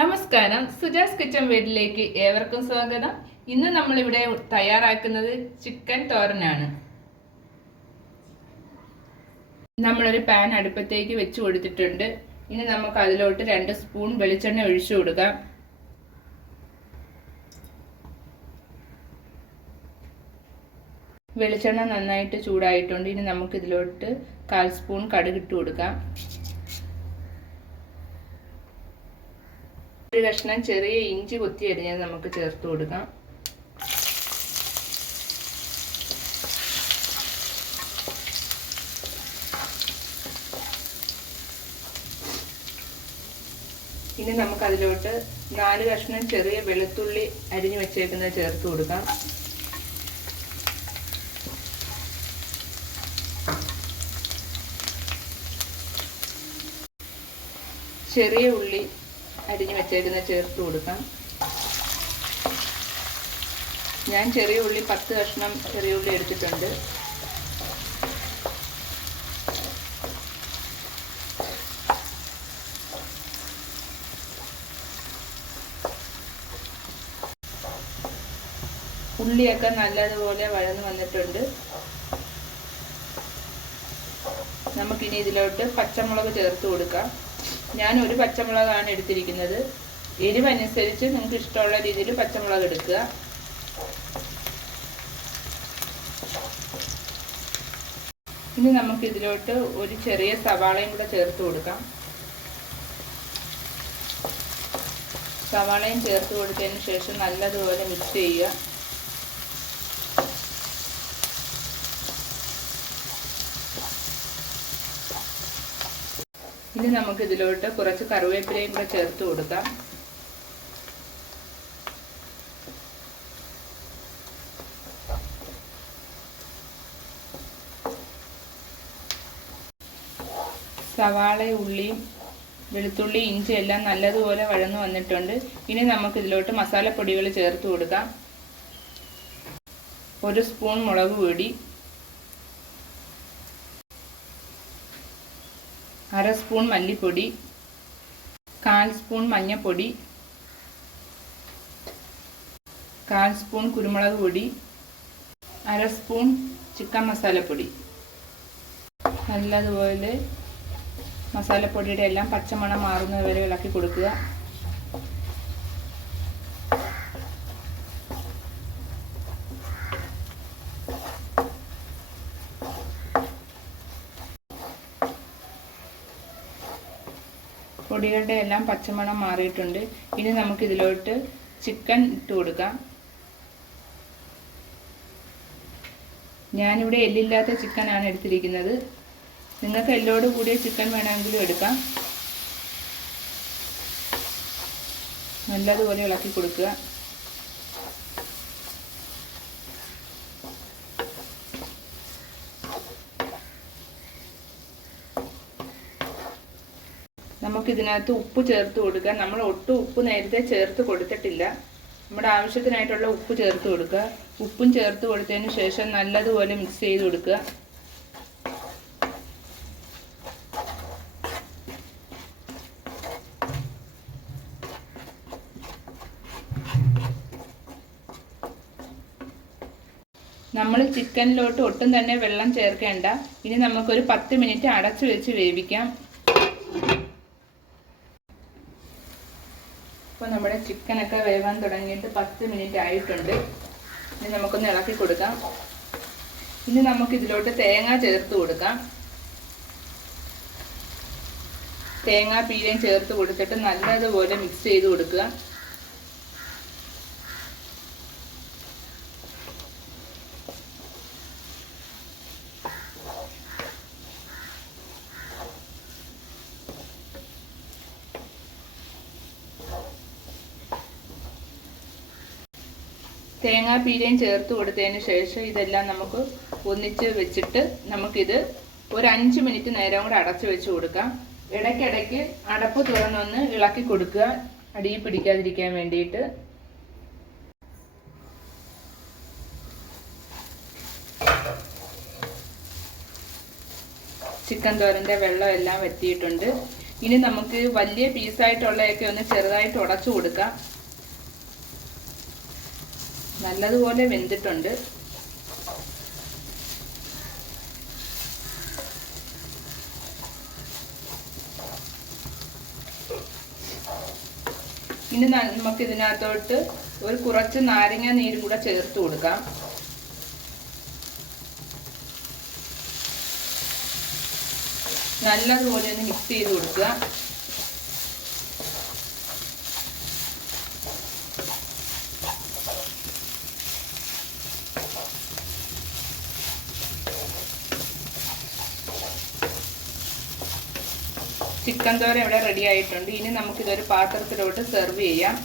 നമസ്കാരം, സുജാസ് കിച്ചൺ വീട്ടിലേക്ക് ഏവർക്കും സ്വാഗതം. ഇന്ന് നമ്മളിവിടെ തയ്യാറാക്കുന്നത് ചിക്കൻ തോരനാണ്. നമ്മളൊരു പാൻ അടുപ്പത്തേക്ക് വെച്ച് കൊടുത്തിട്ടുണ്ട്. ഇനി നമുക്ക് അതിലോട്ട് 2 സ്പൂൺ വെളിച്ചെണ്ണ ഒഴിച്ചു കൊടുക്കാം. വെളിച്ചെണ്ണ നന്നായിട്ട് ചൂടായിട്ടുണ്ട്. ഇനി നമുക്ക് ഇതിലോട്ട് 1/4 സ്പൂൺ കടുക് ഇട്ട് കൊടുക്കാം. ഒരു കഷ്ണം ചെറിയ ഇഞ്ചി കൊത്തി അരിഞ്ഞത് നമുക്ക് ചേർത്ത് കൊടുക്കാം. ഇനി നമുക്ക് അതിലോട്ട് 4 കഷ്ണം ചെറിയ വെളുത്തുള്ളി അരിഞ്ഞു വെച്ചേക്കുന്നത് ചേർത്ത് കൊടുക്കാം. ചെറിയ ഉള്ളി അരിഞ്ഞു വെച്ചേക്കുന്നത് ചേർത്ത് കൊടുക്കാം. ഞാൻ ചെറിയ ഉള്ളി 10 കഷ്ണം ചെറിയ ഉള്ളി എടുത്തിട്ടുണ്ട്. ഉള്ളിയൊക്കെ നല്ലതുപോലെ വഴന്നു വന്നിട്ടുണ്ട്. നമുക്കിനി ഇതിലോട്ട് പച്ചമുളക് ചേർത്ത് കൊടുക്കാം. ഞാൻ ഒരു പച്ചമുളകാണ് എടുത്തിരിക്കുന്നത്. എരിവനുസരിച്ച് നിങ്ങൾക്ക് ഇഷ്ടമുള്ള രീതിയിൽ പച്ചമുളക് എടുക്കുക. ഇനി നമുക്ക് ഇതിലോട്ട് ഒരു ചെറിയ സവാളയും കൂടെ ചേർത്ത് കൊടുക്കാം. സവാളയും ചേർത്ത് കൊടുത്തതിന് ശേഷം നല്ലതുപോലെ മിക്സ് ചെയ്യുക. ഇനി നമുക്ക് ഇതിലോട്ട് കുറച്ച് കറിവേപ്പിലയും കൂടെ ചേർത്ത് കൊടുക്കാം. സവാള, ഉള്ളിയും വെളുത്തുള്ളി, ഇഞ്ചി എല്ലാം നല്ലതുപോലെ വഴന്നു വന്നിട്ടുണ്ട്. ഇനി നമുക്ക് ഇതിലോട്ട് മസാലപ്പൊടികൾ ചേർത്ത് കൊടുക്കാം. 1 സ്പൂൺ മുളക് പൊടി, 1/2 സ്പൂൺ മല്ലിപ്പൊടി, 1/4 സ്പൂൺ മഞ്ഞൾപ്പൊടി, 1/4 സ്പൂൺ കുരുമുളക് പൊടി, 1/2 സ്പൂൺ ചിക്കൻ മസാലപ്പൊടി. നല്ലതുപോലെ മസാലപ്പൊടിയുടെ എല്ലാം പച്ചമണം മാറുന്നത് വരെ ഇളക്കി കൊടുക്കുക. പൊടികളുടെ എല്ലാം പച്ചമണം മാറിയിട്ടുണ്ട്. ഇനി നമുക്ക് ഇതിലോട്ട് ചിക്കൻ ഇട്ട് കൊടുക്കാം. ഞാനിവിടെ എല്ലില്ലാത്ത ചിക്കനാണ് എടുത്തിരിക്കുന്നത്. നിങ്ങൾക്ക് എല്ലോട് കൂടിയ ചിക്കൻ വേണമെങ്കിലും എടുക്കാം. നല്ലതുപോലെ ഇളക്കി കൊടുക്കുക. നമുക്കിതിനകത്ത് ഉപ്പ് ചേർത്ത് കൊടുക്കുക. നമ്മൾ ഒട്ടും ഉപ്പ് നേരത്തെ ചേർത്ത് കൊടുത്തിട്ടില്ല. നമ്മുടെ ആവശ്യത്തിനായിട്ടുള്ള ഉപ്പ് ചേർത്ത് കൊടുക്കുക. ഉപ്പും ചേർത്ത് കൊടുത്തതിന് ശേഷം നല്ലതുപോലെ മിക്സ് ചെയ്ത് കൊടുക്കുക. നമ്മൾ ചിക്കനിലോട്ട് ഒട്ടും തന്നെ വെള്ളം ചേർക്കേണ്ട. ഇനി നമുക്കൊരു 10 മിനിറ്റ് അടച്ചു വെച്ച് വേവിക്കാം. ഇപ്പോൾ നമ്മുടെ ചിക്കനൊക്കെ വേവാൻ തുടങ്ങിയിട്ട് 10 മിനിറ്റ് ആയിട്ടുണ്ട്. ഇനി നമുക്കൊന്ന് ഇളക്കി കൊടുക്കാം. ഇനി നമുക്കിതിലോട്ട് തേങ്ങ ചേർത്ത് കൊടുക്കാം. തേങ്ങാ പീരയും ചേർത്ത് കൊടുത്തിട്ട് നല്ലതുപോലെ മിക്സ് ചെയ്ത് കൊടുക്കുക. തേങ്ങാപ്പീരയും ചേർത്ത് കൊടുത്തതിന് ശേഷം ഇതെല്ലാം നമുക്ക് ഒന്നിച്ച് വെച്ചിട്ട് നമുക്കിത് ഒരു 5 മിനിറ്റ് നേരം കൂടെ അടച്ചു വെച്ച് കൊടുക്കാം. ഇടയ്ക്കിടയ്ക്ക് അടപ്പ് തുറന്നൊന്ന് ഇളക്കി കൊടുക്കുക, അടിയിൽ പിടിക്കാതിരിക്കാൻ വേണ്ടിയിട്ട്. ചിക്കൻ തോരൻ്റെ വെള്ളം എല്ലാം വറ്റിയിട്ടുണ്ട്. ഇനി നമുക്ക് വലിയ പീസായിട്ടുള്ളതൊക്കെ ഒന്ന് ചെറുതായിട്ട് ഉടച്ചു കൊടുക്കാം. നല്ലതുപോലെ വെന്തിട്ടുണ്ട്. ഇനി നമുക്ക് ഇതിനകത്തോട്ട് ഒരു കുറച്ച് നാരങ്ങ നീര് കൂടെ ചേർത്ത് കൊടുക്കാം. നല്ലതുപോലെ ഒന്ന് മിക്സ് ചെയ്ത് കൊടുക്കുക. ചിക്കൻ തോരൻ ഇവിടെ റെഡി ആയിട്ടുണ്ട്. ഇനി നമുക്കിതൊരു പാത്രത്തിലോട്ട് സെർവ് ചെയ്യാം.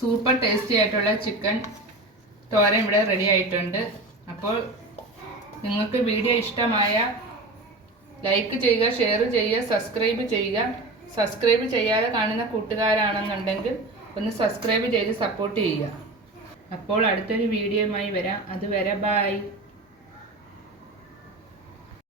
സൂപ്പർ ടേസ്റ്റി ആയിട്ടുള്ള ചിക്കൻ തോരൻ ഇവിടെ റെഡി ആയിട്ടുണ്ട്. അപ്പോൾ നിങ്ങൾക്ക് വീഡിയോ ഇഷ്ടമായ ലൈക്ക് ചെയ്യുക, ഷെയർ ചെയ്യുക, സബ്സ്ക്രൈബ് ചെയ്യുക. സബ്സ്ക്രൈബ് ചെയ്യാതെ കാണുന്ന കൂട്ടുകാരാണെന്നുണ്ടെങ്കിൽ ഒന്ന് സബ്സ്ക്രൈബ് ചെയ്ത് സപ്പോർട്ട് ചെയ്യുക. അപ്പോൾ അടുത്തൊരു വീഡിയോയുമായി വരാം. അതുവരെ ബൈ.